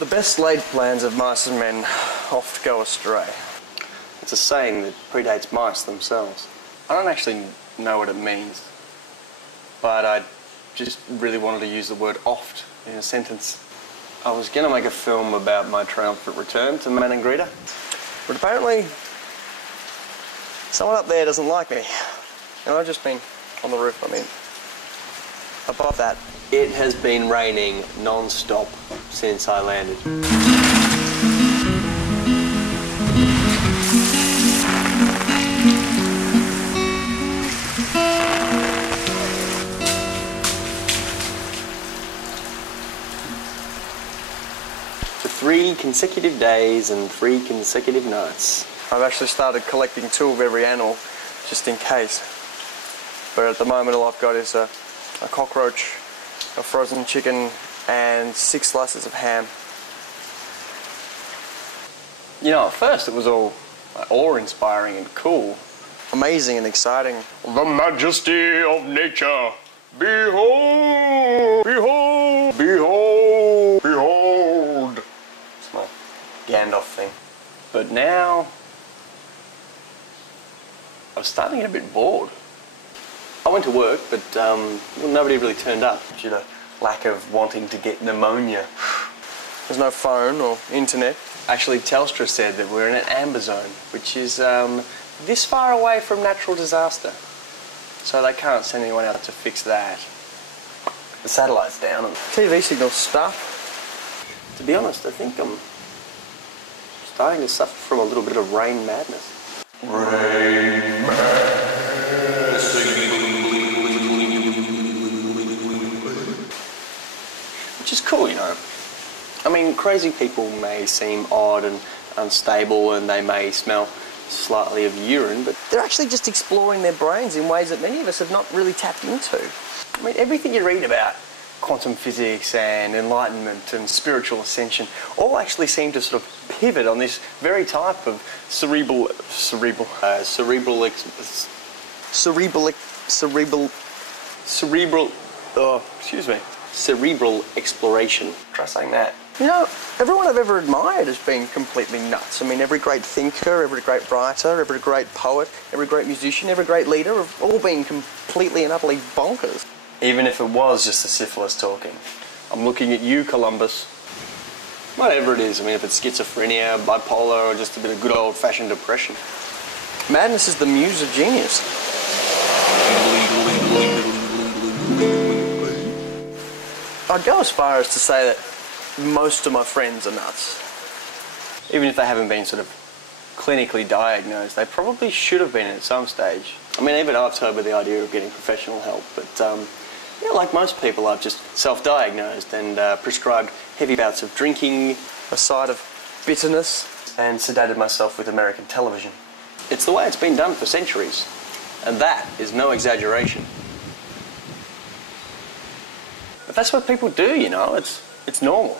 The best laid plans of mice and men oft go astray. It's a saying that predates mice themselves. I don't actually know what it means, but I just really wanted to use the word oft in a sentence. I was going to make a film about my triumphant return to Maningrida. But apparently, someone up there doesn't like me. And I've just been on the roof, above that. It has been raining non-stop since I landed. For 3 consecutive days and 3 consecutive nights. I've actually started collecting 2 of every animal, just in case. But at the moment all I've got is a cockroach, a frozen chicken, and 6 slices of ham. You know, at first it was all awe-inspiring and cool. Amazing and exciting. The majesty of nature. Behold, behold, behold, behold. It's my Gandalf thing. But now, I was starting to get a bit bored. I went to work, but nobody really turned up due to lack of wanting to get pneumonia. There's no phone or internet. Actually, Telstra said that we're in an amber zone, which is this far away from natural disaster. So they can't send anyone out to fix that. The satellite's down. And TV signal's stuck. to be honest, I think I'm starting to suffer from a little bit of rain madness. Rain madness. Which is cool, you know. I mean, crazy people may seem odd and unstable and they may smell slightly of urine, but they're actually just exploring their brains in ways that many of us have not really tapped into. I mean, everything you read about quantum physics and enlightenment and spiritual ascension all actually seem to sort of pivot on this very type of cerebral exploration. Try saying that. You know, everyone I've ever admired has been completely nuts. I mean, every great thinker, every great writer, every great poet, every great musician, every great leader have all been completely and utterly bonkers. Even if it was just the syphilis talking. I'm looking at you, Columbus. Whatever it is, I mean, if it's schizophrenia, bipolar, or just a bit of good old-fashioned depression. Madness is the muse of genius. I'd go as far as to say that most of my friends are nuts. Even if they haven't been sort of clinically diagnosed, they probably should have been at some stage. I mean, even I've toyed with the idea of getting professional help, but yeah, like most people, I've just self-diagnosed and prescribed heavy bouts of drinking, a side of bitterness, and sedated myself with American television. It's the way it's been done for centuries, and that is no exaggeration. But that's what people do, you know, it's normal.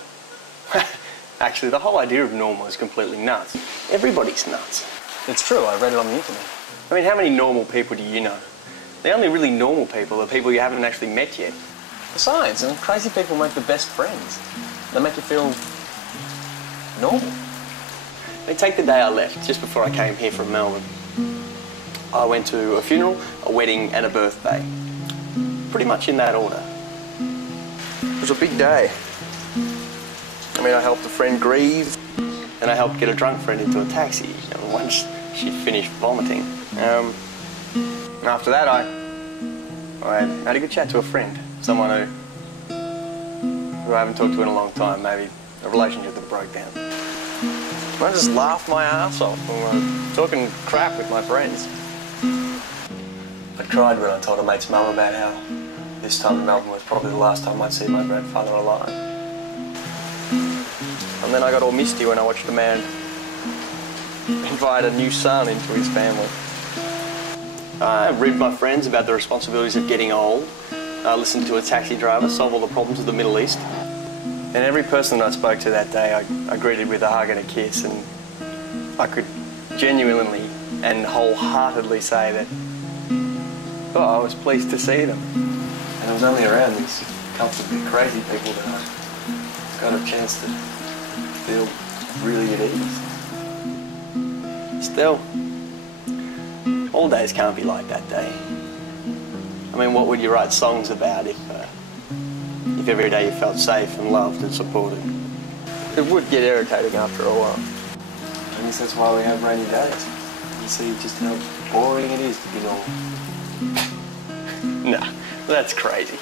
Actually, the whole idea of normal is completely nuts. Everybody's nuts. It's true, I read it on the internet. I mean, how many normal people do you know? The only really normal people are people you haven't actually met yet. Besides, and crazy people make the best friends. They make you feel normal. I mean, take the day I left, just before I came here from Melbourne. I went to a funeral, a wedding, and a birthday. Pretty much in that order. It was a big day. I mean, I helped a friend grieve. And I helped get a drunk friend into a taxi, you know, once she finished vomiting. After that, I had a good chat to a friend, someone who I haven't talked to in a long time, maybe a relationship that broke down. I just laughed my ass off when I'm talking crap with my friends. I cried when I told a mate's mum about how this time in Melbourne was probably the last time I'd see my grandfather alive. And then I got all misty when I watched a man invite a new son into his family. I ribbed my friends about the responsibilities of getting old. I listened to a taxi driver solve all the problems of the Middle East. And every person I spoke to that day, I greeted with a hug and a kiss, and I could genuinely and wholeheartedly say that, oh, I was pleased to see them. And it was only around these comfortably crazy people that I got a chance to feel really at ease. Still, all days can't be like that day. I mean, what would you write songs about if every day you felt safe and loved and supported? It would get irritating after a while. I guess that's why we have rainy days. You see just how boring it is to be normal. Nah, that's crazy.